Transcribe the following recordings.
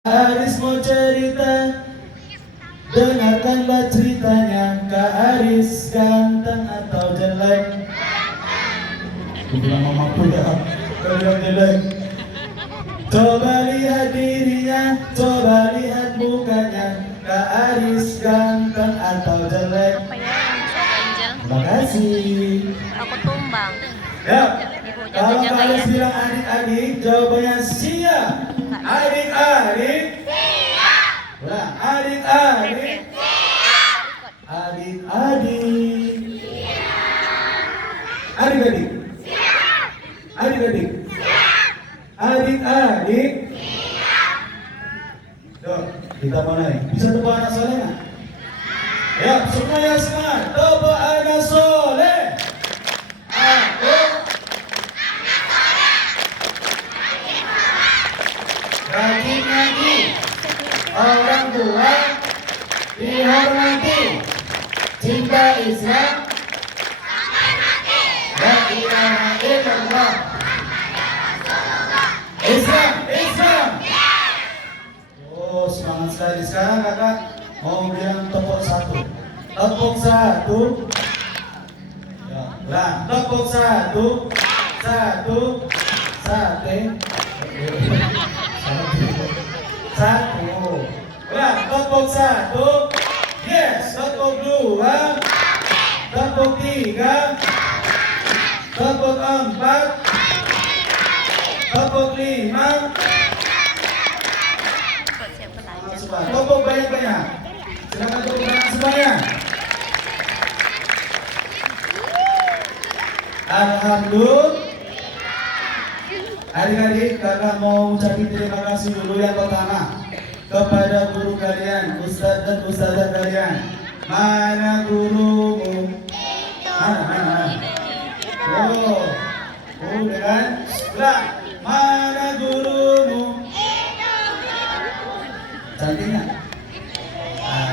Aris mau cerita, dengarkanlah ceritanya. Kak Aris ganteng atau jelek? Aku bilang mama udah, kau bilang jelek. Coba lihat dirinya, coba lihat mukanya. Kak Aris ganteng atau jelek? Apa ya yang bisa ganjel? Terima kasih. Aku tumbang. Ya, Ibu kalau jaga-jaga kalian ya. bilang adik-adik, jawabannya siap. Adik-adik. Ulang, adik-adik. Adik-adik. Adik-adik. Adik-adik. Adik-adik. Yuk, kita mulai. Bisa tepuk anak soleh nggak? Ya, semuanya semangat. Tepuk anak soleh. Aku. Ngaji-ngaji. Orang tua dihormati. Cinta Islam. La ilaha illallah. Islam, Islam. Oh, semangat sekali. Sekarang kakak mau bilang tepuk satu. Tepuk satu. Ya, lah, tepuk satu. Satu. Sate. Satu. Lah, tepuk satu. Yes, tepuk dua. Tepuk tiga. Tepuk empat. Tepuk lima. Buat siapa aja? Tepuk banyak-banyak. Silakan tepuk tangan semuanya. Alhamdulillah. Adik-adik, kakak mau ucapin terima kasih dulu yang pertama kepada guru kalian, ustadz dan ustadzah kalian. Mana gurumu? Mana? Oh, udah kan? Ulang. Mana gurumu? Cantik nggak?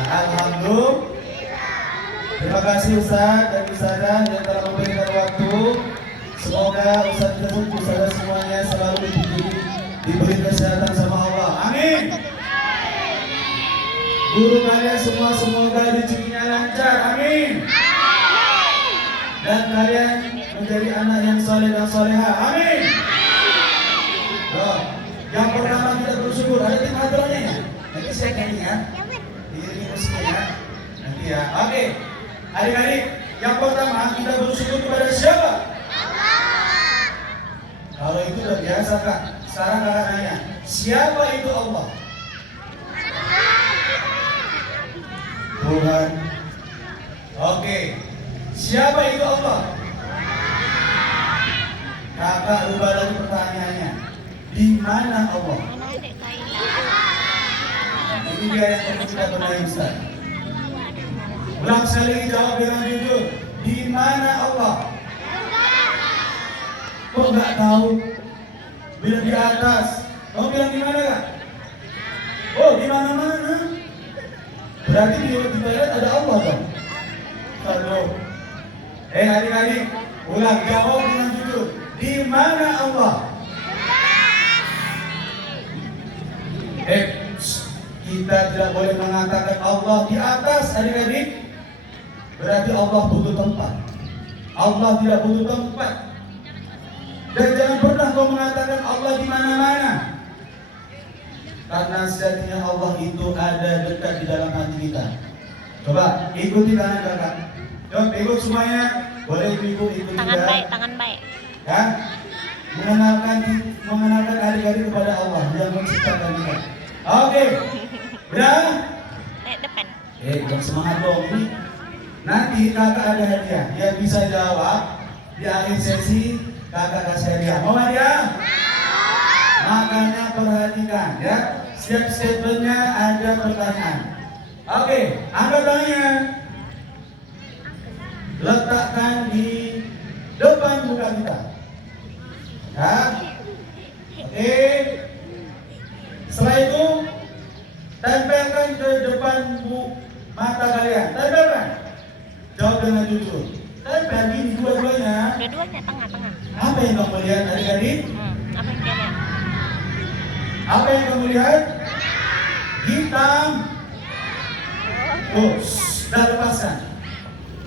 Alhamdulillah. Terima kasih Ustadz dan Ustadzah yang telah memberikan waktu. Semoga Ustadzah semuanya selalu diberi kesehatan sama Allah. Amin. Guru kalian semua semoga rezekinya lancar. Amin. Dan kalian menjadi anak yang soleh dan soleha. Amin. Loh, yang pertama kita bersyukur. Ada tim aturannya ya? Nanti saya nyanyi ya. Diiringi musiknya ya. Nanti ya. Oke. Adik-adik, yang pertama kita bersyukur kepada siapa? Kalau itu udah biasa kak. Sekarang kakak nanya, siapa itu Allah? Tuhan. Oke. Siapa itu Allah? Kakak rubah lagi pertanyaannya. Di mana Allah? Ini dia yang perlu kita benahi Ustaz. Ulang sekali lagi, jawab dengan jujur. Di mana Allah? Kok nggak tahu? Bilang di atas. Kamu bilang di mana kak? Oh, di mana-mana. Berarti di toilet ada Allah dong. Kalau adik-adik, ulang jawab dengan jujur. Di mana Allah? Kita tidak boleh mengatakan Allah di atas, adik-adik. Berarti Allah butuh tempat. Allah tidak butuh tempat. Dan jangan pernah kau mengatakan Allah di mana-mana. Karena sejatinya Allah itu ada dekat di dalam hati kita. Coba ikuti tangan kakak. Yuk ikut semuanya. Boleh ibu ikut Tangan juga. baik, tangan baik. Ya, mengenalkan adik-adik kepada Allah yang menciptakan kita. Oke, udah? Depan. Jangan semangat dong ini. Nanti kakak ada hadiah. Yang bisa jawab di akhir sesi kakak kasih hadiah. Mau hadiah? Makanya perhatikan ya. Setiap statementnya ada pertanyaan. Oke, angkat tangannya. Letakkan di depan muka kita. Ya. Oke. Setelah itu tempelkan ke depan mata kalian. Tempelkan. Jawab dengan jujur. Tempel ini dua-duanya. Dua-duanya tengah-tengah. Apa yang kamu lihat adik-adik? Apa yang kalian? Apa yang kamu lihat? hitam. Oh, dah lepaskan.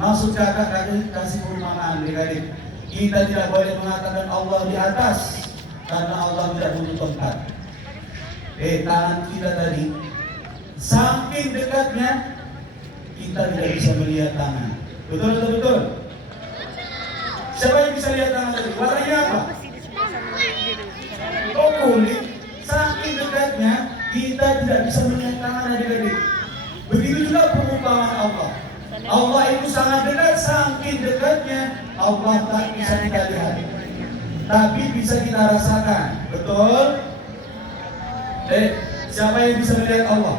Maksud kakak kasih perumpamaan adik-adik. Kita tidak boleh mengatakan Allah di atas karena Allah tidak butuh tempat. Tangan kita tadi saking dekatnya kita tidak bisa melihat tangan. Betul. Siapa yang bisa lihat tangan tadi? Warnanya apa? Oh, kulit. Saking dekatnya kita tidak bisa melihat tangan adik-adik. Begitu juga perumpamaan Allah. Allah itu sangat dekat, saking dekatnya Allah tak bisa kita lihat, tapi bisa kita rasakan. Betul? Siapa yang bisa melihat Allah?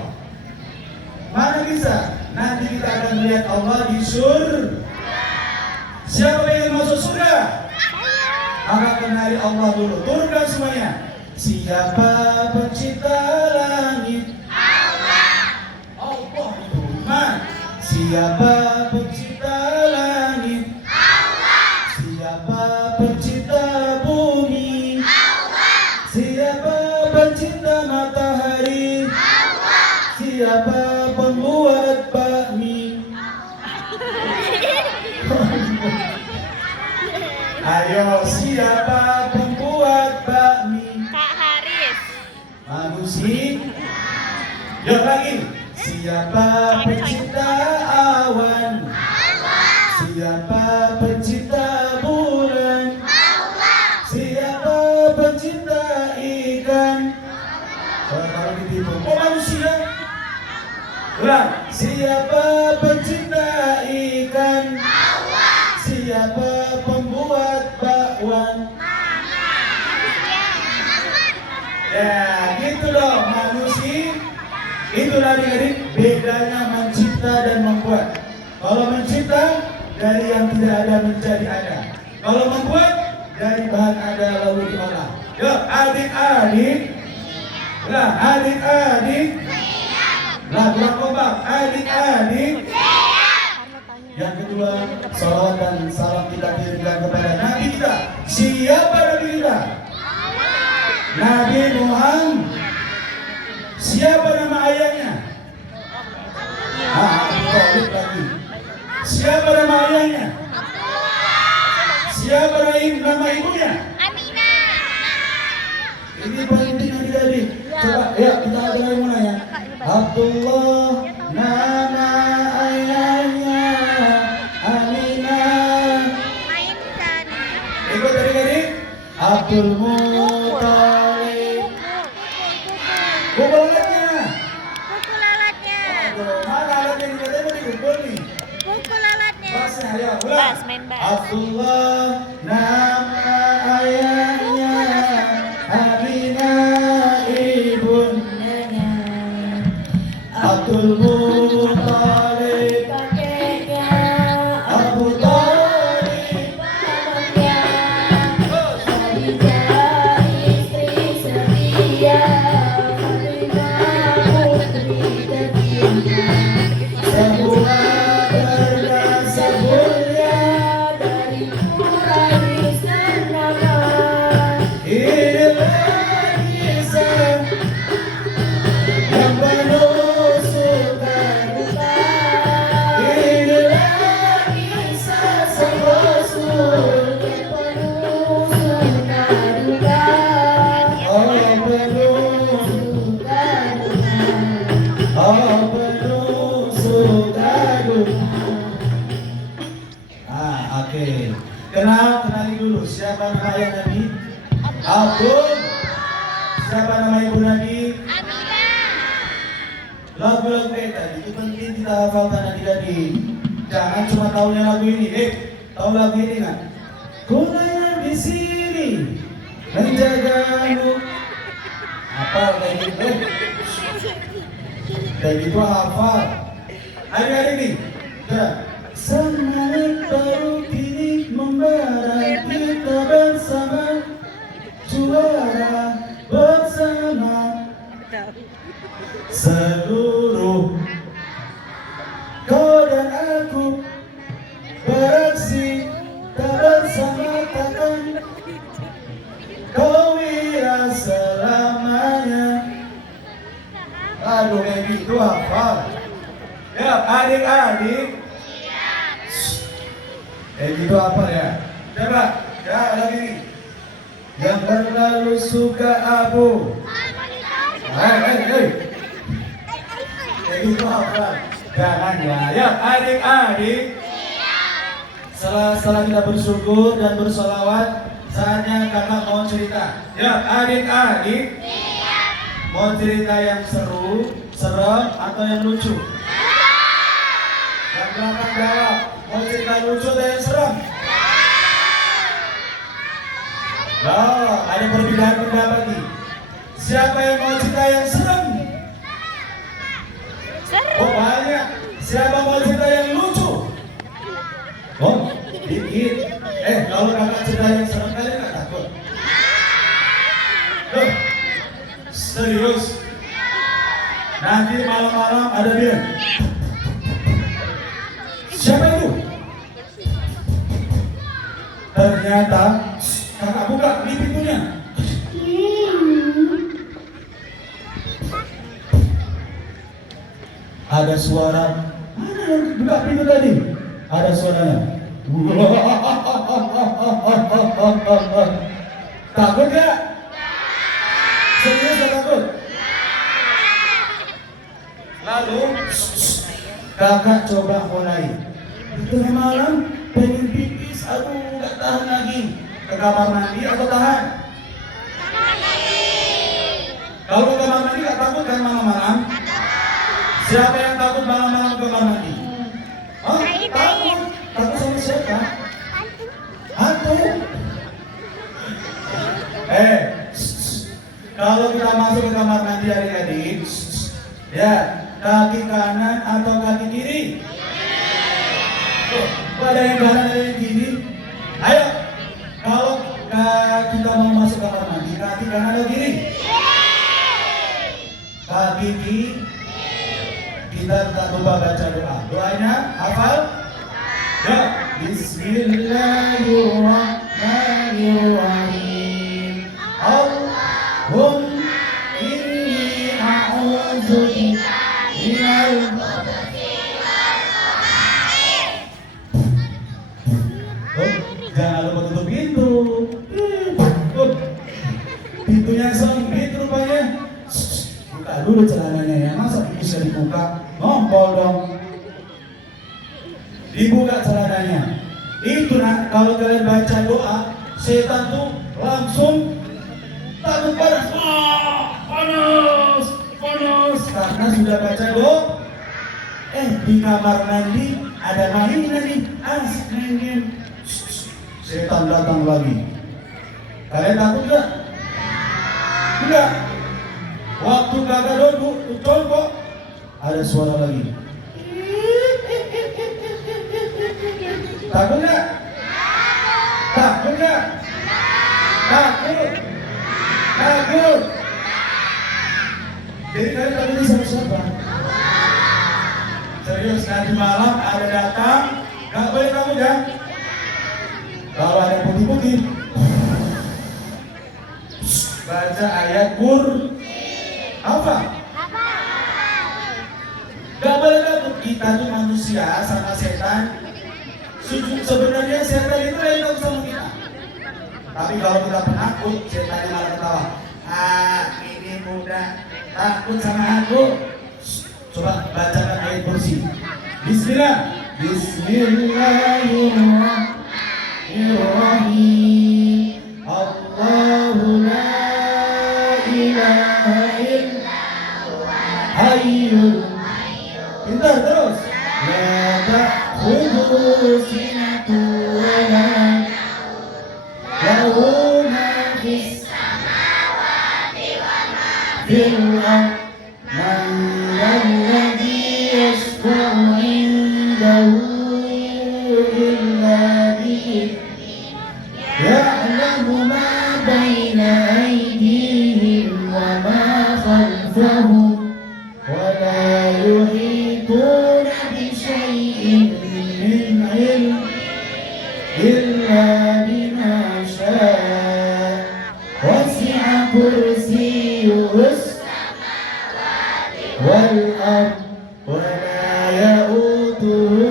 Mana bisa? Nanti kita akan melihat Allah di surga. Siapa yang ingin masuk surga? Maka kenali Allah dulu. Turunkan semuanya. Siapa pencipta langit? Allah itu iman. Siapa pencipta langit? Allah. Siapa pencipta bumi? Allah. Siapa pencipta matahari? Allah. Siapa pembuat bakmi? Ayo, siapa pembuat bakmi? Kak Haris. Manusia. Yuk lagi. Siapa pencipta awan? Siapa pencipta bulan? Siapa pencipta ikan? Kalau ditipu, oh manusia. Ulang. Siapa pencipta ikan? Siapa pembuat bakwan? Ya, gitu dong manusia. Itulah adik-adik bedanya mencipta dan membuat. Kalau mencipta dari yang tidak ada menjadi ada. Kalau membuat dari bahan ada lalu diolah. Yuk adik-adik. Lah adik-adik. Lah dua kompak adik-adik. Yang kedua, salawat dan salam kita kirimkan kepada Nabi kita. Siapa Nabi kita? Nabi Muhammad. Siapa nama ayahnya? Lagi. Siapa nama ayahnya? Siapa nama ibunya? Aminah. Ini penting adik-adik. Coba ya kita ada yang mulai ya. Abdullah nama ayahnya. Aminah. Mainkan. Ikut adik-adik. Abdul Muttalib. Pukul alatnya. Pukul alatnya. Mana alatnya ini katanya mau dipukul nih. Pukul alatnya. Basnya ayo ulang. Bas, main bas. Abdullah nama ayahnya. Aminah ibundanya. Abdul Muttalib kakeknya. Abu Thalib pamannya. Khadijah istri setia. Fatimah putri tercinta. Semua berdasar mulia dari Quraisy ternama. Inilah kisah yang penuh suka duka. Inilah kisah sang Rasul yang penuh suka duka. Oh penuh suka duka. Oh penuh suka duka. Oke. Kenali dulu siapa nama ayah Nabi? Abdul. Siapa nama ibu Nabi? Lagu-lagu tadi itu penting kita hafalkan adik-adik. Jangan cuma tahunya lagu ini. Tahu lagu ini nggak? Kunanya di sini menjagamu. Apa kayak gitu? Kayak gitu hafal. Adik-adik nih. Semangat baru kini membara, kita bersama juara bersama. Seluruh kau dan aku beraksi tak bersama takkan kau wira selamanya. Aduh, kayak gitu apa? Ya, adik-adik. Kayak gitu apa ya? Coba, ya lagi nih. Yang terlalu suka abu. Hei. Kayak gitu apa? Jangan ya. Ya, adik-adik. Setelah kita bersyukur dan bersolawat, saatnya kakak mau cerita. Ya, adik-adik. Mau cerita yang seru, serem, atau yang lucu? Yang belakang jawab. Mau cerita lucu atau yang serem? Oh, ada perbedaan pendapat nih. Siapa yang mau cerita yang serem? Oh, banyak. Siapa mau cerita yang lucu? Oh, dikit. Kalau kakak cerita yang serem, kalian nggak takut? Loh, serius? Nanti malam-malam ada dia. Siapa itu? Ternyata kakak buka di pintunya. Ada suara. Mana yang buka pintu tadi? Ada suaranya. Takut gak? Serius gak takut? Lalu kakak coba mulai. Tengah malam pengen pipis, aduh gak tahan lagi. Ke kamar mandi atau tahan? Kalau ke kamar mandi gak takut kan malam-malam? Siapa yang takut malam-malam ke kamar mandi? Oh, takut. Takut sama siapa? Hantu. Kalau kita masuk ke kamar mandi adik-adik, ya, kaki kanan atau kaki kiri? Ada yang kanan, ada yang kiri. Ayo, kalau kita mau masuk kamar mandi, kaki kanan atau kiri? Kaki kiri. Kita tak lupa baca doa. Doanya hafal? Ya. Bismillahirrahmanirrahim. Allahumma inni a'udzubika minal jangan lupa tutup pintu. Pintunya sempit rupanya. Buka dulu celananya ya. Masa bisa dibuka? Ngompol dong. Dibuka celananya. Itu nak, kalau kalian baca doa, setan tuh langsung takut panas. Panas. Karena sudah baca doa. Di kamar mandi ada mainan nih. Asik main. Setan datang lagi. Kalian takut gak? Enggak. Waktu kakak duduk, kok ada suara lagi. Takut gak? Takut gak? Takut. Jadi kalian takutnya sama siapa? Serius, nanti malam ada datang, gak boleh takut ya? Kalau ada putih-putih, baca ayat apa? Gak boleh takut. Kita tuh manusia sama setan. Sebenarnya setan itu yang takut sama kita. Tapi kalau kita penakut, setannya malah ketawa. Ini muda takut sama aku. Coba bacakan ayat kursi. Bismillah. Bismillahirrahmanirrahim. Allahu la ilaha illa hayyul. Pintar terus. La ta'khudhuhu sinatun wa la lahu ma fis samawati wa ma fil ardh. Man alladhi yashfa'u 'indahu illa bi'idhnihi. Ya'lamu ma baina aydihim wa ma khalfahum wa la yuhituna bi syai'in min 'ilmihi wal ard wa la ya'uduhu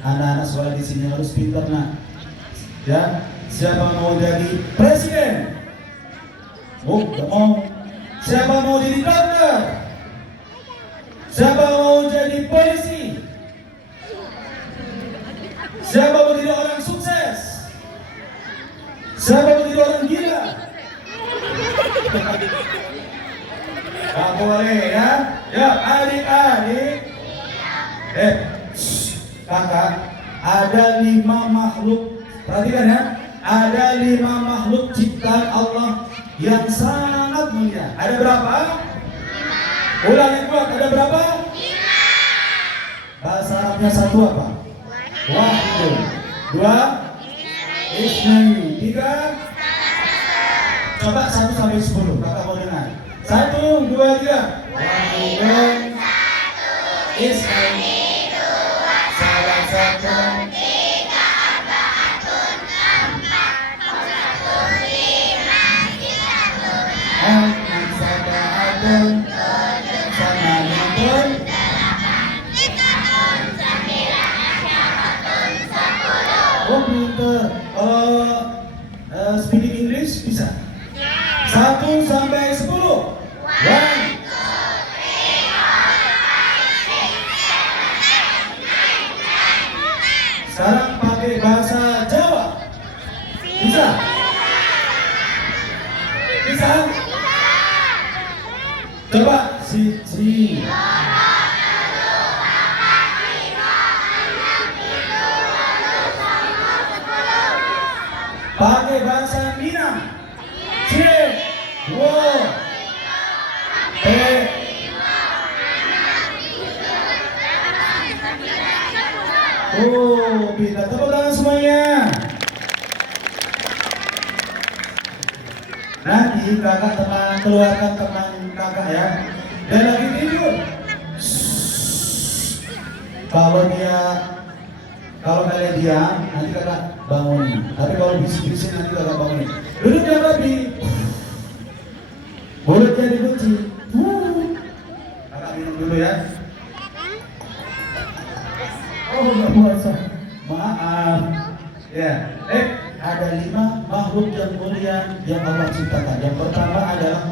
anak-anak sekolah di sini harus pintar nak. Ya, siapa mau jadi presiden? Oh, gak mau. Siapa mau jadi dokter? Siapa mau jadi polisi? Siapa mau jadi orang sukses? Siapa mau jadi orang gila? Gak boleh ya. Ya, adik-adik. Kakak, ada 5 makhluk. Perhatikan ya. Ada 5 makhluk ciptaan Allah yang sangat mulia. Ada berapa? Ulangi kuat, ada berapa? 5. Bahasa Arabnya satu apa? Wahid. 2 Isnaini. 3 coba 1 sampai 10. Kakak mau dengar. 1, 2, 3. Wahidun. Isnaini. Salah satu. 3 arba'atun. 4 sab'atun. Samanatun. 10. Oh pinter. Speaking English bisa? 1 sampai 10. 1. Sekarang pakai bahasa Jawa. Bisa? Bisa? Coba siji. Pakai bahasa Minang. C, wo, P. Oh, pintar. Tepuk tangan semuanya. Nanti kakak keluarkan teman kakak ya. Dia lagi tidur. Kalau kalian diam, nanti kakak bangunin. Tapi kalau bisik-bisik nanti kakak bangunin. Duduk yang rapi. Mulutnya dikunci. Kakak minum dulu ya. Oh, nggak puasa. Maaf. Ya. Ada 5 makhluk yang mulia yang Allah ciptakan. Yang pertama adalah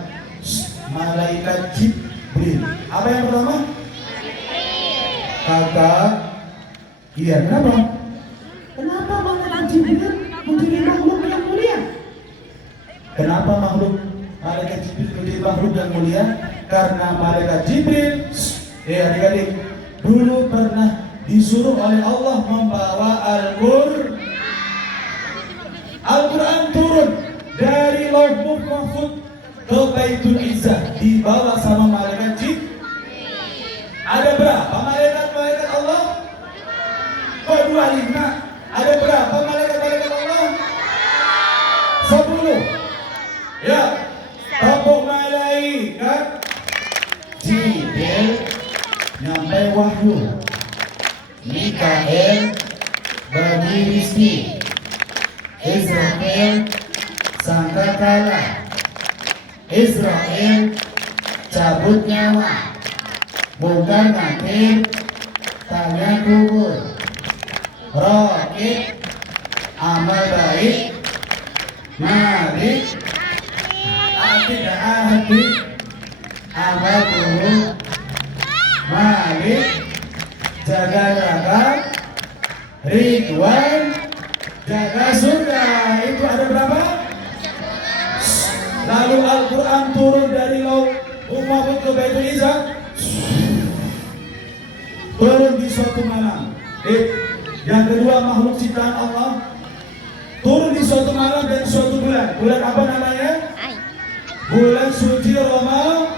malaikat Jibril. Apa yang pertama? Kakak. Iya, kenapa? Kenapa malaikat Jibril menjadi makhluk yang mulia? Kenapa malaikat Jibril menjadi makhluk yang mulia? Karena malaikat Jibril, adik-adik, dulu pernah disuruh oleh Allah membawa Al-Quran turun dari Lauhul Mahfuz ke Baitul Izzah, dibawa sama malaikat Jibril. Ada berapa malaikat Allah? 25. Ada berapa malaikat Allah? 10. Ya. Tepuk malaikat Jibril nyampe wahyu. Mikael bagi rizki. Israel sangkakala. Israel cabut nyawa. Bukan nakir tanya kubur. Rokit amal baik. Mari tidak ahli amal buruk. Mari jaga Ridwan jaga surga. Itu ada berapa? Lalu Al-Quran turun dari Lauhul Mahfuz ke Baitul Izzah, turun di suatu malam. Yang kedua makhluk ciptaan Allah turun di suatu malam dan suatu bulan. Bulan apa namanya? Bulan suci Ramadan.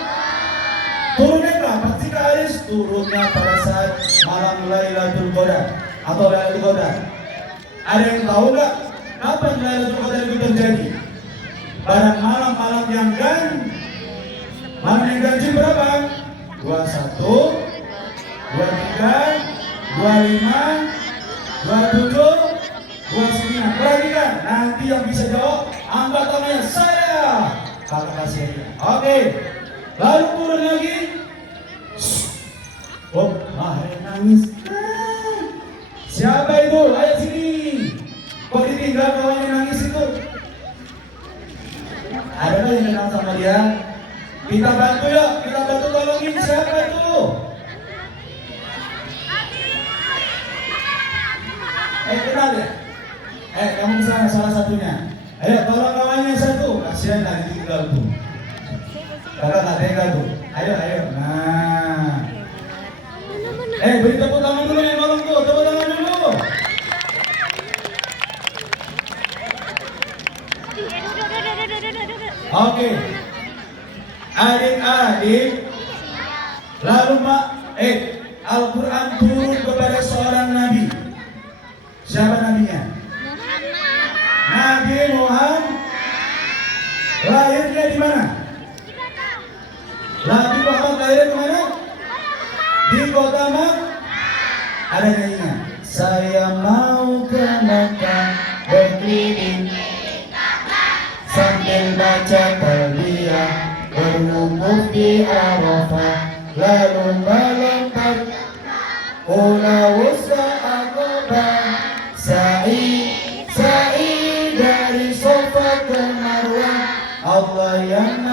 Turunnya kapan sih Kak Aris? Turunnya pada saat malam Lailatul Qadar atau Lailatul Qadar. Ada yang tahu nggak kapan Lailatul Qadar itu terjadi? Pada malam-malam yang ganjil berapa? 21, 23, 25, 27, 29. Perhatikan, nanti yang bisa jawab angkat tangannya, saya. Kakak kasih aja. Oke. Lalu turun lagi. Oh, ada yang nangis. Siapa itu? Ayo sini. Kok ditinggal kawannya nangis itu? Ada nggak yang kenal sama dia? Kita bantu ya, kita bantu tolongin. Siapa itu? Kenal ya? Kamu kesana salah satunya. Ayo tolong kawannya satu. Kasihan lagi tinggal tuh. Kakak nggak tega tuh. Ayo. Nah. Beri tepuk tangan dulu yang nolong tuh. Tepuk tangan dulu. Oke. Adik-adik. Lalu Al-Quran turun kepada seorang nabi. Siapa nabinya? Nabi Muhammad. Lahirnya di mana? Nabi Muhammad lahir di mana? Di kota Makkah. Ada nyanyinya. Saya mau ke Makkah berkeliling sambil baca talbiyah, berwukuf di Arafah, lalu melompat ula wusta Aqabah, sa'i dari Safa ke Marwah. Allah yang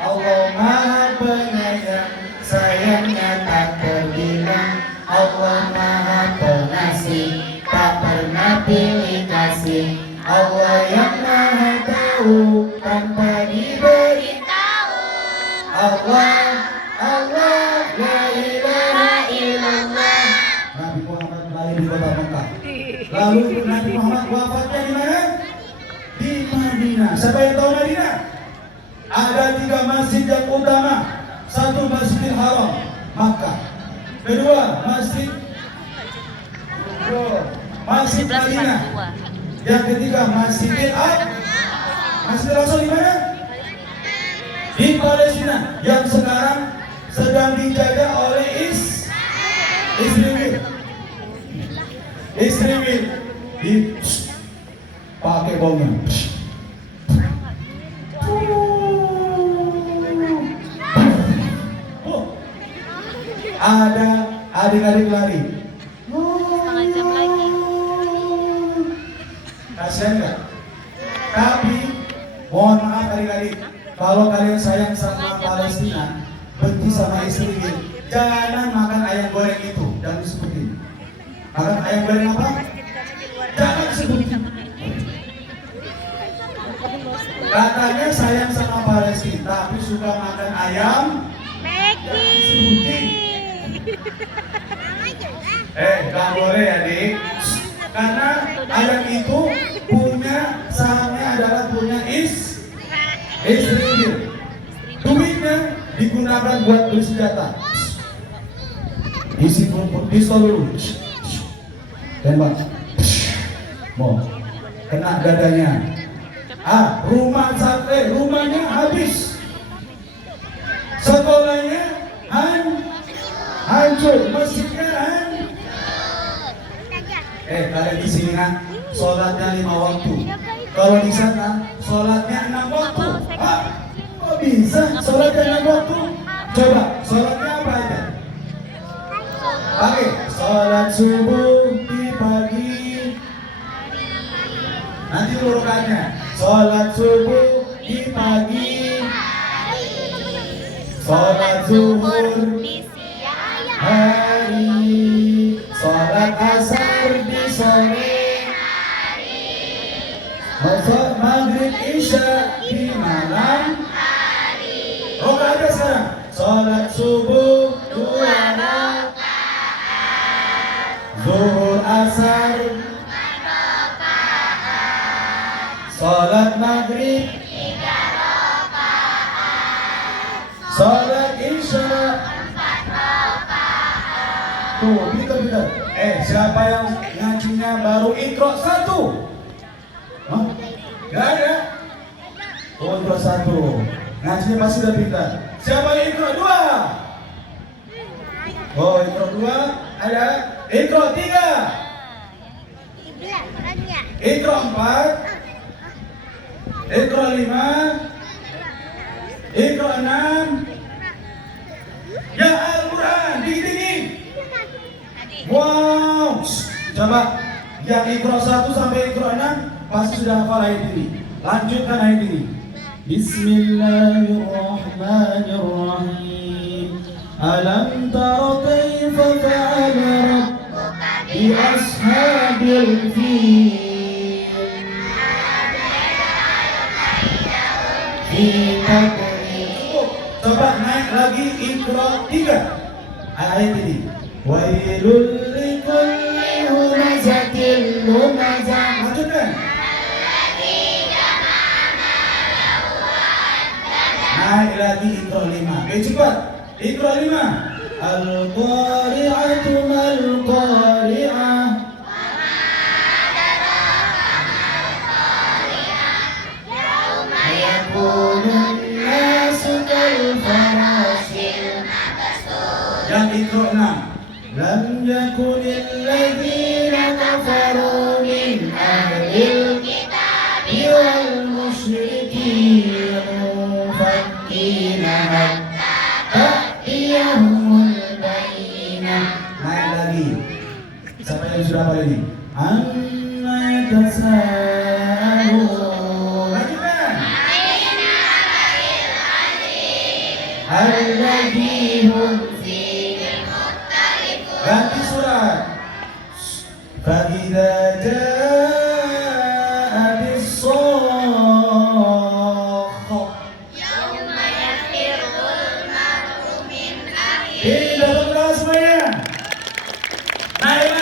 Allah Maha Penyayang, sayangnya tak terbilang. Allah Maha Pengasih, tak pernah pilih kasih. Allah yang Maha Tahu tanpa diberitahu. Allah la ilaha illallah. Nabi Muhammad lahir di kota Mekah. Lalu Nabi Muhammad wafatnya di mana? Di Madinah. Siapa yang tahu Madinah? Ada 3 masjid yang utama. Satu Masjidil Haram, Makkah. Kedua Masjid Madinah. Yang ketiga Masjidil Rasul di mana? Di Palestina, yang sekarang sedang dijaga oleh Israel. Pakai bomnya. Ada adik-adik lari. Setengah jam lagi. Kasihan nggak? Tapi mohon maaf adik-adik, kalau kalian sayang sama Palestina, benci sama Israel, jangan makan ayam goreng itu. Jangan disebutin. Makan ayam goreng apa? Jangan disebutin. Katanya sayang sama Palestina, tapi suka makan ayam. Disebutin. Gak boleh ya dik. Karena ayam itu sahamnya adalah punya Israel. Duitnya digunakan buat beli senjata. Isi pistol dulu. Tembak. Mau kena dadanya. Rumahnya habis. Sekolahnya hancur, masjidnya hancur. Kalian di sini kan sholatnya 5 waktu. Kalau di sana sholatnya 6 waktu. Kok bisa sholatnya 6 waktu? Coba sholatnya apa aja? Sholat subuh di pagi. Nanti urutannya. Sholat subuh di pagi. Sholat zuhur di siang hari. Sholat asar di sore hari. Sholat maghrib isya di malam hari. Gak ada sekarang. Sholat subuh 2 rakaat. Zuhur asar 4 rakaat. Sholat maghrib 3 rakaat. Sholat isya 4 rakaat. Tuh, pintar. Siapa yang ngajinya baru Iqra 1? Hah? Gak ada? Oh, Iqra 1. Ngajinya pasti udah pintar. Siapa yang Iqra 2? Oh, Iqra 2 ada. Iqra 3. Iqra 4. Iqra 5. Iqra 6. Ya Al-Quran, dingin. Wow. Coba yang Iqra 1 sampai Iqra 6 pasti sudah hafal ayat ini. Lanjutkan ayat ini. Bismillahirrahmanirrahim. Alam tara kaifa fa'ala rabbuka bi ashabil fil. Coba naik lagi Iqra 3 ayat ini. Wailul likulli humazatil lumazah. Lanjutkan. Naik lagi Iqra 5. Cepat. Iqra 5. Al-qari'atu mal-qari'ah. Yakunun nasu kal-farashil mabthus. Yang Iqra 6. Lam yakunil ladzina kafaru min ahlil kitabi wal musyrikin mufakkina hatta ta'tiyahumul bayyinah. Naik lagi. Siapa yang sudah hafal ini? Amma yatasaalun. Lanjutkan. Alladzi hum fihi mukhtalifun. Ganti surat. Fa'idza jaa'a bis-shakhah. Yauma yafirrul mar'u min akhihi. Dapat kelas semuanya. Naik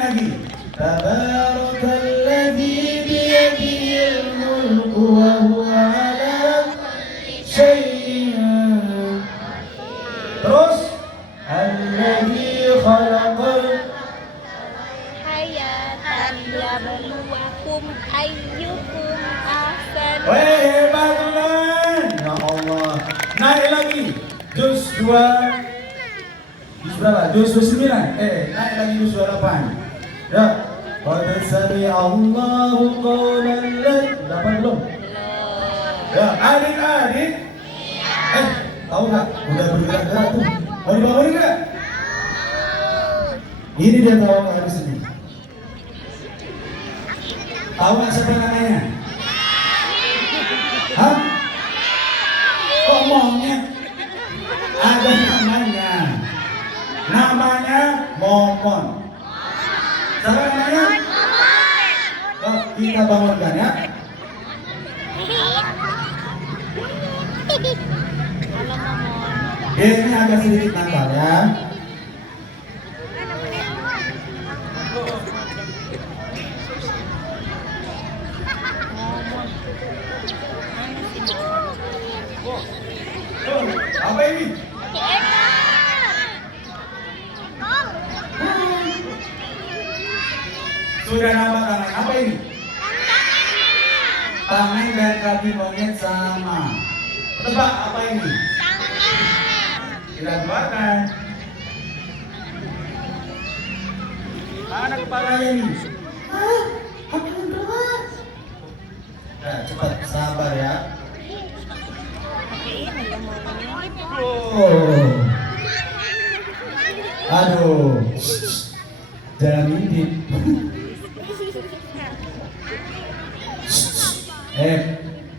lagi. Tabarakalladzi biyadihil mulku wa huwa ala kulli syai'in. Terus alladzi khalaqal Hayatan yabluwakum ayyukum ahsanu. hebat teman. Ya Allah. Naik lagi. Juz 2. Juz berapa? Juz 9. Naik lagi juz 28. Ya. Qad sami'a Allahu qawlan ladzina. Dapat belum? Ya, adik-adik. Tahu nggak? Udah bergerak-gerak tuh. Mau dibangunin nggak? Ini dia tahu nggak habis ini. Tahu nggak siapa namanya? Hah? Kok maunya? Ada namanya. Namanya Momon. Siapa namanya? Oh, kita bangunkan ya. Halo Momon. Ini agak sedikit nakal ya. Apa ini? Sudah nama tangan. Apa ini? Tangan dan kaki monyet sama. Tebak apa ini? Tidak tebakan. Mana kepalanya ini? Nah, cepat sabar ya. Oh. Aduh. Jangan ngintip.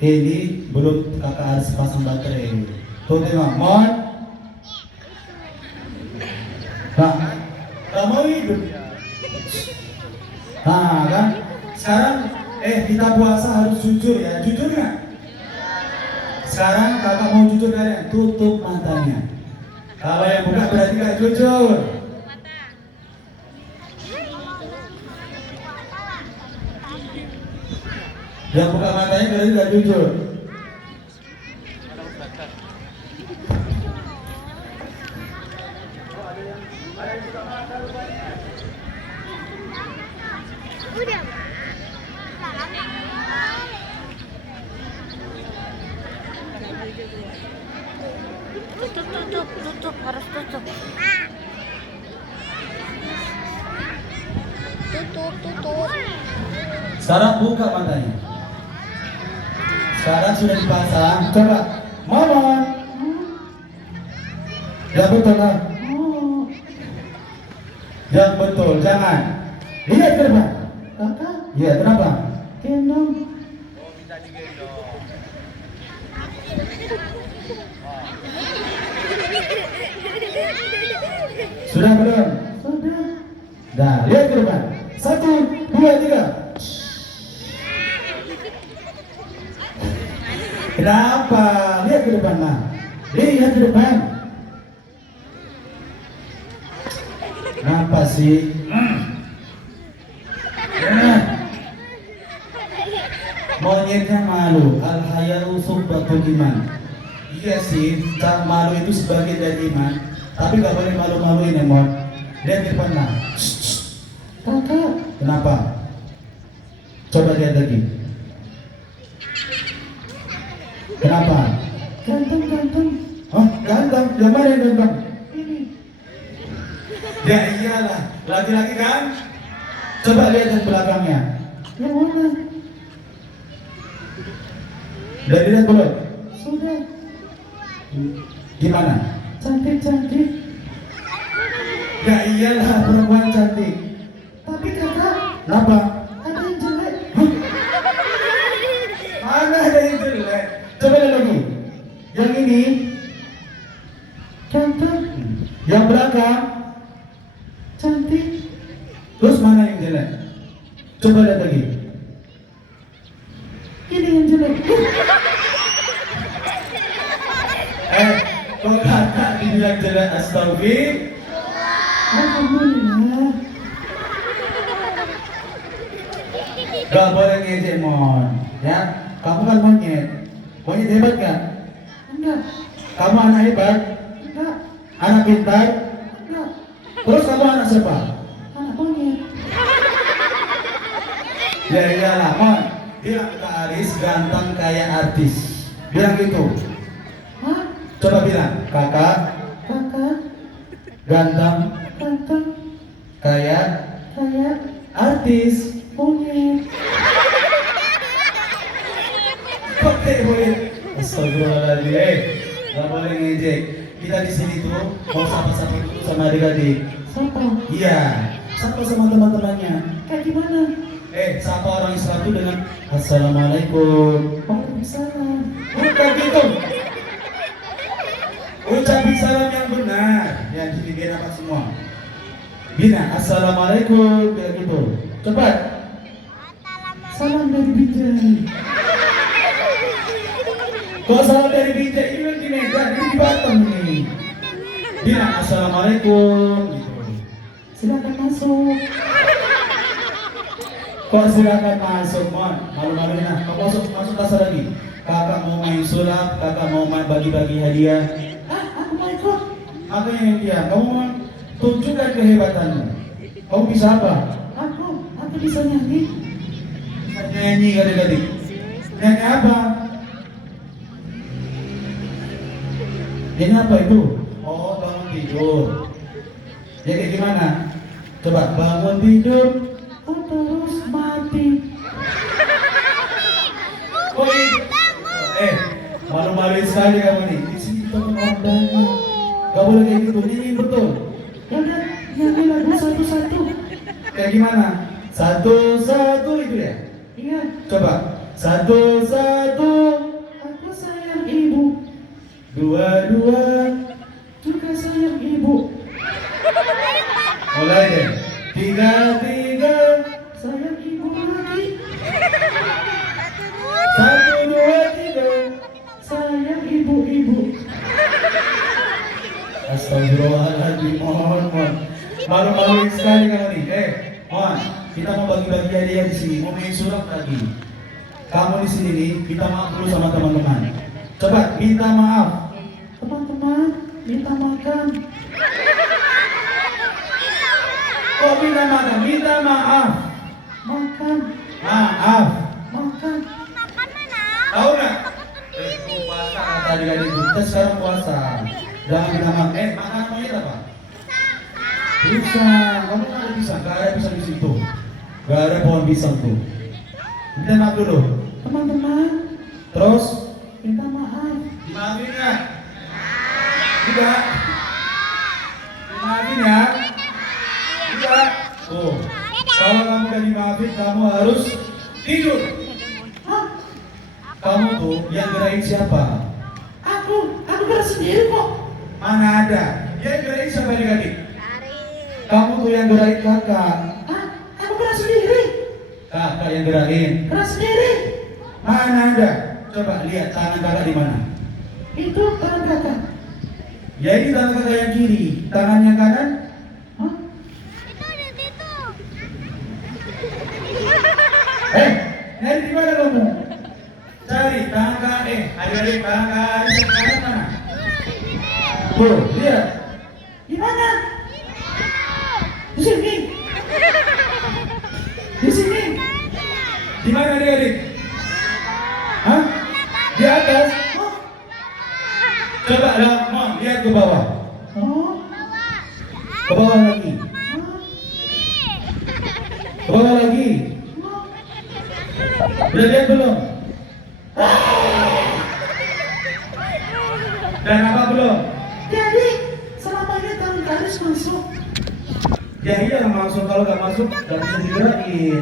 Ini belum kakak harus pasang baterai. Tuh tengok, Mon. Nah, gak mau hidup. Nah kan, sekarang kita puasa harus jujur ya, jujur nggak? Sekarang kakak mau jujur kalian, tutup matanya. Kalau yang buka berarti gak jujur. Yang buka matanya berarti gak jujur. Udah. Tutup, harus tutup. Tutup. Sekarang buka matanya. Sekarang sudah dipasang. Coba, Momon. Ya betul lah. Yang betul, jangan. Lihat ke depan. Kakak? Iya, kenapa? Gendong. Sudah belum? Sudah. Nah, lihat ke depan. 1, 2, 3. Kenapa? Lihat ke depan lah. Lihat ke depan. Kenapa sih? Monyetnya malu. Al-hayau subbatul iman. Iya sih, malu itu sebagian dari iman. Tapi gak boleh malu-maluin ya, Mon. Lihat ke depan lah. Kakak. Kenapa? Coba lihat lagi. Kenapa? Ganteng. Oh, ganteng. Yang mana yang ganteng? Ini. Ya iyalah, laki-laki kan? Coba lihat yang belakangnya. Yang mana? Udah dilihat belum? Sudah. Gimana? Cantik. Ya iyalah, perempuan cantik. Tapi kakak, kenapa? Ada yang jelek. Mana ada yang jelek? Coba lihat lagi. Yang ini cantik. Yang belakang cantik. Terus mana yang jelek? Coba lihat lagi. Ini yang jelek. Kok kakak dibilang jelek? Astagfir. Alhamdulillah. Gak boleh ngejek, Mon. Ya, kamu kan monyet. Monyet hebat gak? Enggak. Kamu anak hebat? Enggak. Anak pintar? Enggak. Terus kamu anak siapa? Anak monyet. Ya iyalah, Mon. Bilang ke Aris ganteng kayak artis. Bilang gitu. Hah? Coba bilang, kakak ganteng kayak artis. Monyet. Monyet. Astagfirullahaladzim. Gak boleh ngejek. Kita di sini tuh mau sapa-sapa dulu sama adik-adik. Sapa? Iya. Sapa sama teman-temannya. Kayak gimana? Sapa orang Islam itu dengan Assalamualaikum. Waalaikumsalam. Bukan gitu. Ucapin salam yang benar. Ya, jadi biar apa semua. Bina, Assalamualaikum. Kayak gitu. Cepat. Salam dari Binjai. Kok salam dari Binjai? Ini kan di Medan, ini di Batam ini. Bilang Assalamualaikum gitu. Silakan masuk. Kok silakan masuk, Mon? Malu-maluin lah. Kok masuk pasar lagi? Kakak mau main sulap, kakak mau main bagi-bagi hadiah. Aku mau ikut. Aku yang dia. Kamu mau tunjukkan kehebatanmu. Kamu bisa apa? Aku bisa nyanyi. Nyanyi adik-adik. Nyanyi apa? Nyanyi apa itu? Oh, bangun tidur. Ya kayak gimana? Coba bangun tidur terus mati. Oh ini. Malu-maluin sekali kamu nih. Di sini kita orang banyak. Gak boleh kayak gitu. Nyanyi betul. Ya udah, nyanyi lagu satu-satu. Kayak gimana? Satu-satu itu ya? Iya. Coba. Satu-satu. Aku sayang ibu. Dua-dua. Juga sayang ibu. Mulai deh. Tiga-tiga. Sayang ibu lagi. Satu, dua, tiga. Sayang ibu-ibu. Astagfirullahaladzim. Mohon. Malu-maluin sekali kamu nih. Mohon. Kita mau bagi-bagi hadiah di sini, mau main surat lagi. Kamu di sini nih, minta maaf dulu sama teman-teman. Coba minta maaf. Teman-teman, minta makan. Kok minta makan? Minta maaf. Makan. Maaf. Makan. Tahu nggak? Puasa tadi kita sekarang puasa. Jangan minta maaf. Makan mau itu apa? Pisang. Kamu nggak ada pisang? Gak ada pisang di situ. Gak ada pohon pisang tuh. Minta maaf dulu. Teman-teman, Terus minta maaf. Dimaafin ya? Tidak. Dimaafin ya? Tidak. Tuh. Kalau kamu gak dimaafin, kamu harus tidur. Hah? Kamu tuh yang gerain siapa? Aku gerak sendiri kok. Mana ada? Yang gerain siapa adik-adik? Kamu tuh yang gerain kakak. Hah? Aku gerak sendiri. Kakak yang gerain. Gerak sendiri. Mana ada? Coba lihat tangan kakak di mana? Itu tangan kakak. Ya ini tangan kakak yang kiri. Tangan yang kanan? Hah? Itu. Nyari di mana kamu? Cari tangan kakak. Adik-adik tangan kakak di kanan mana? Tuh, lihat. Di mana? Di sini. Di sini. Di mana adik-adik? Hah? Di atas? Oh. Coba lah, Mom, lihat ke bawah. Oh. Ke bawah lagi. Ke bawah lagi. Udah lihat belum? Dan apa belum? Jadi selama ini tangan harus masuk. Ya iya masuk, kalau nggak masuk nggak bisa digerakin.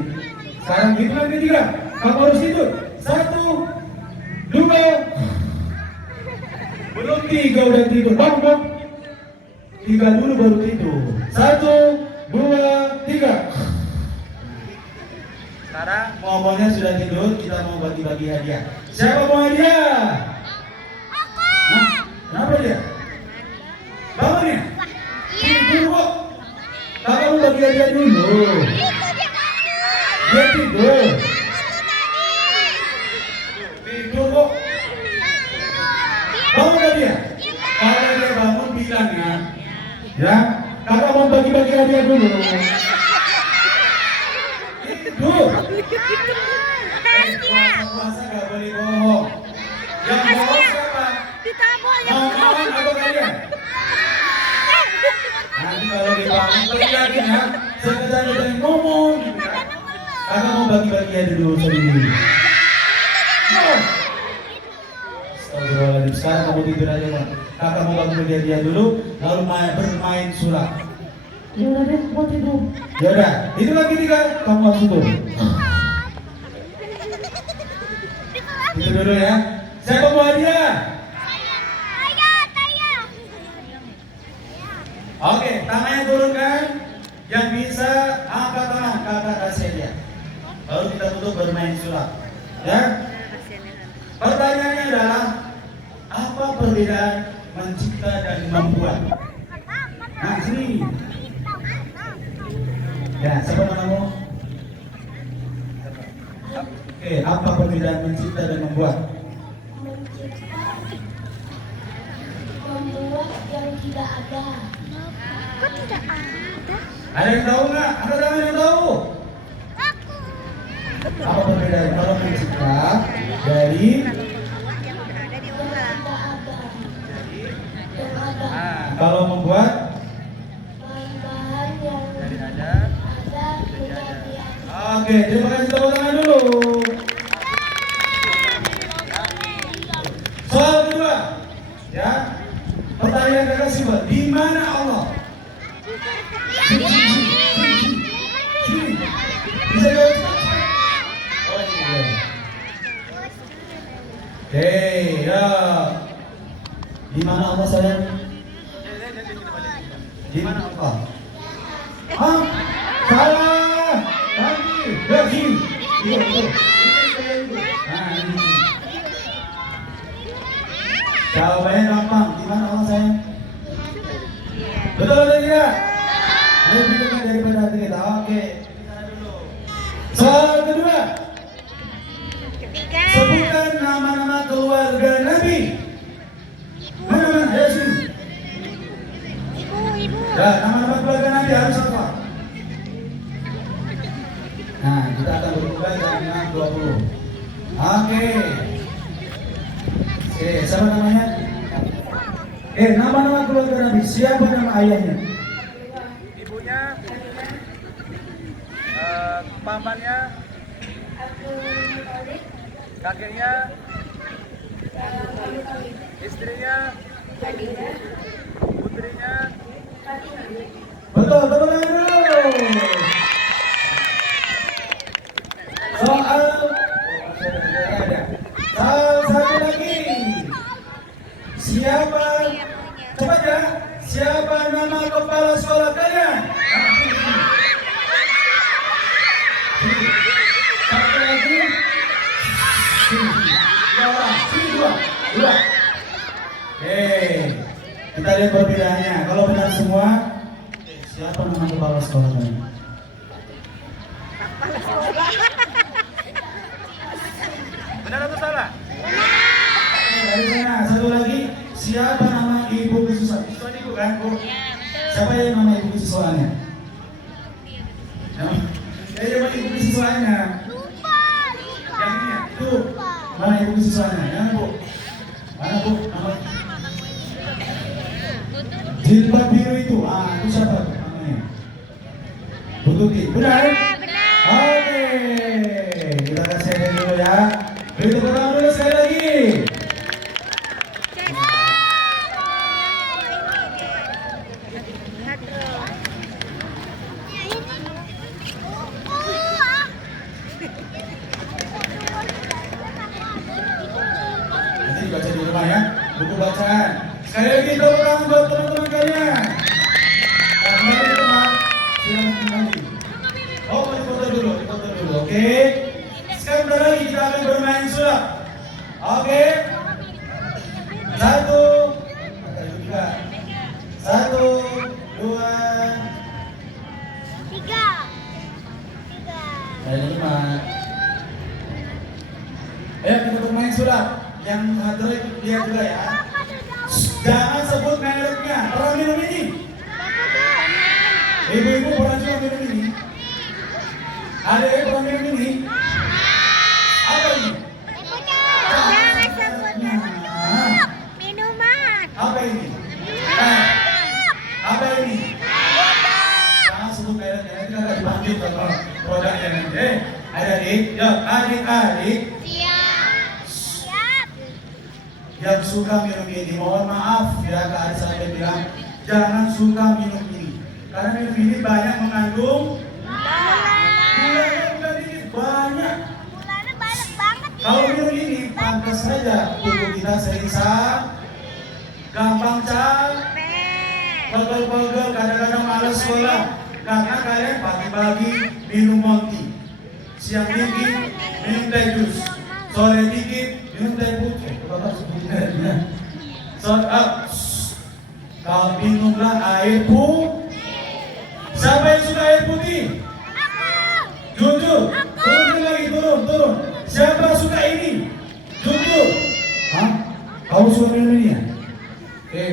Sekarang gitu lagi tiga. Kamu harus tidur. 1, 2. Belum 3 udah tidur. Bangun. 3 dulu baru tidur. 1, 2, 3. Sekarang ngomongnya sudah tidur, kita mau bagi-bagi hadiah. Siapa mau hadiah? Aku. Nah, kenapa dia? Bangun ya? Tidur kok. Kakak mau bagi hadiah dulu. Dia tidur. Tidur kok. Bangun gak dia? Kalau dia bangun bilang ya. Ya, kakak mau bagi-bagi hadiah dulu. Tidur. Puasa gak boleh bohong. Yang bohong siapa? Mau atau kalian? Nanti kalau dibangun pergi lagi ya. Sekedar ngomong. Kakak mau bagi-bagi hadiah dulu sendiri. Astagfirullahaladzim. Sekarang kamu tidur aja Bang. Kakak mau bagi-bagi hadiah dulu, lalu bermain sulap. Ya udah deh, mau tidur. Ya udah, itu lagi 3, kamu harus tidur. Tidur dulu ya. Siapa mau hadiah? Oke, tangannya turunkan. Yang bisa angkat tangan, kakak kasih hadiah. Lalu kita tutup bermain sulap. Ya. Pertanyaannya adalah apa perbedaan mencipta dan membuat? Nah, sini. Ya, siapa namamu? Oke, apa perbedaan mencipta dan membuat? Membuat yang tidak ada. Kok tidak ada? Ada yang tahu nggak? Ada tangan yang tahu? Aku. Apa perbedaan kalau mencipta dari kalau membuat bahan-bahan yang ada. menjadi Oke, terima kasih, tepuk tangan dulu. Soal kedua, ya. Pertanyaan kakak simpel, di mana Allah? Sini. Bisa jawab? Oh ini dia. Oke, ya. Di mana Allah sayang? Di mana Allah? Hah? Salah. Lagi. Ya, sini. Itu. Nah, ini. Jawabannya gampang. Di mana Allah sayang? Betul atau tidak? Lebih dekat daripada hati kita. Oke. Soal kedua. Sebutkan nama-nama keluarga Nabi. Mana? Ayo sini. Ibu. Ya, nama-nama keluarga Nabi harus apa? Nah, kita akan berubah jam 20. Oke. Siapa namanya? Nama-nama keluarga Nabi. Siapa nama ayahnya? Ibunya, pamannya, kakeknya, Istrinya. Putrinya. Betul, tepuk tangan dulu. Soal satu lagi. Siapa? Cepat ya. Siapa nama kepala sekolah kalian? Satu lagi. Dua. Oke, kita lihat perbedaannya. Kalau benar semua, siapa nama kepala sekolah kalian? Benar atau salah? Dari sana, satu lagi, siapa nama ibu siswa? Siswa ibu kan, Bu? Siapa yang nama ibu siswanya? Nama ibu siswanya? Yang ini ya? Itu mana ibu siswanya? Yang Bu? Mana Bu? Nama? Jilbab biru itu, itu siapa namanya? Bu Tuti, benar? Oke, kita kasih aja dulu ya. Beri tepuk tangan dulu sekali lagi. Nanti dibaca di rumah ya, buku bacaan. Sekali lagi tepuk tangan buat teman-teman kalian. Nah, kembali ke tempat, silakan kembali. Oh, dipoto dulu, oke. Sekarang bentar lagi kita akan bermain sulap. Oke. Satu, juga. 1, 2, 3. 5. Ayo kita bermain sulap. Yang hadir lihat juga ya. Jangan sebut mereknya. Pernah minum ini? Ibu-ibu pernah juga minum ini? Ada yang pernah minum ini? Apa ini? Jangan sebut minuman. Apa ini? Apa ini? Jangan sebut mereknya. Nanti kakak dipanggil kalau produknya nanti. Adik-adik, yuk adik-adik. Siap. Yang suka minum ini, mohon maaf ya Kak Aris sampai bilang jangan suka minum ini karena minum ini banyak mengandung gulanya, bukan dikit, banyak. Gulanya banyak banget. Kalau minum ini pantas saja tubuh kita sering gampang pegel-pegel, kadang-kadang malas sekolah karena kalian pagi-pagi minum Monty, siang dikit minum teh jus, sore dikit minum teh putih. Kau minumlah air putih. Siapa yang suka air putih? Jujur. Turun lagi, turun. Siapa suka ini? Jujur. Hah? Kamu suka minum ini ya?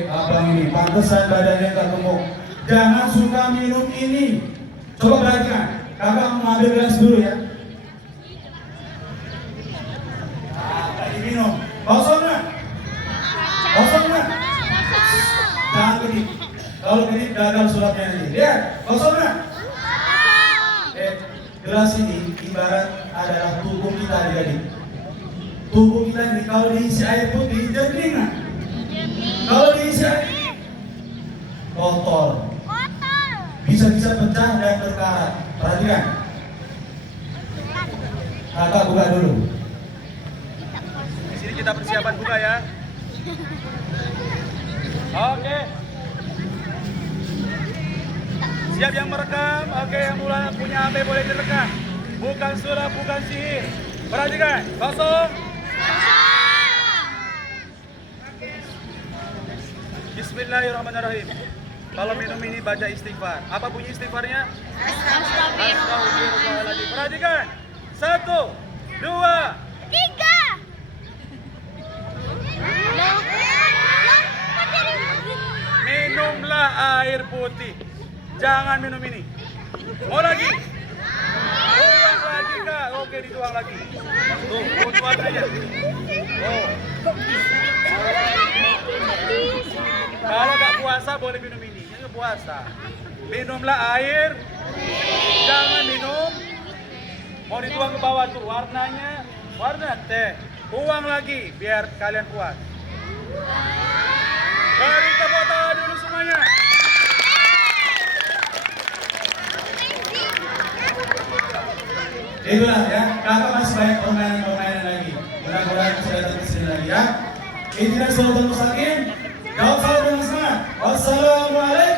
Abang ini, pantesan badannya gak gemuk. Jangan suka minum ini. Coba perhatikan. Kakak mau ambil gelas dulu ya. Tadi minum. Kosong nggak? Jangan kedip. Kalau kedip gagal sulapnya nanti. Lihat, kosong nggak? Gelas ini ibarat adalah tubuh kita adik-adik. Tubuh kita ini kalau diisi air putih jernih nggak? Kalau diisi air kotor. Bisa-bisa pecah dan berkarat. Perhatikan. Kakak buka dulu. Di sini kita persiapan buka ya. Oke. Siap yang merekam? Oke, yang mulai punya HP boleh direkam. Bukan sulap, bukan sihir. Perhatikan, kosong. Bismillahirrahmanirrahim. Kalau minum ini baca istighfar. Apa bunyi istighfarnya? Astagfirullahaladzim. Perhatikan. 1, 2, 3. minumlah air putih. Jangan minum ini. Mau lagi? Tuang lagi Kak. Oke, dituang lagi. Tuh, tuang aja. Oh. Kalau nggak puasa boleh minum ini. Ini puasa. Minumlah air. Jangan minum. Mau dituang ke bawah tuh. Warnanya warna teh. Uang lagi, biar kalian puas. Beri tepuk tangan dulu semuanya. Itulah ya, kakak masih banyak permainan-permainan lagi. Mudah-mudahan bisa datang ke sini lagi ya. Intinya selalu mustaqim. Jawab salam dengan semangat. Wassalamualaikum.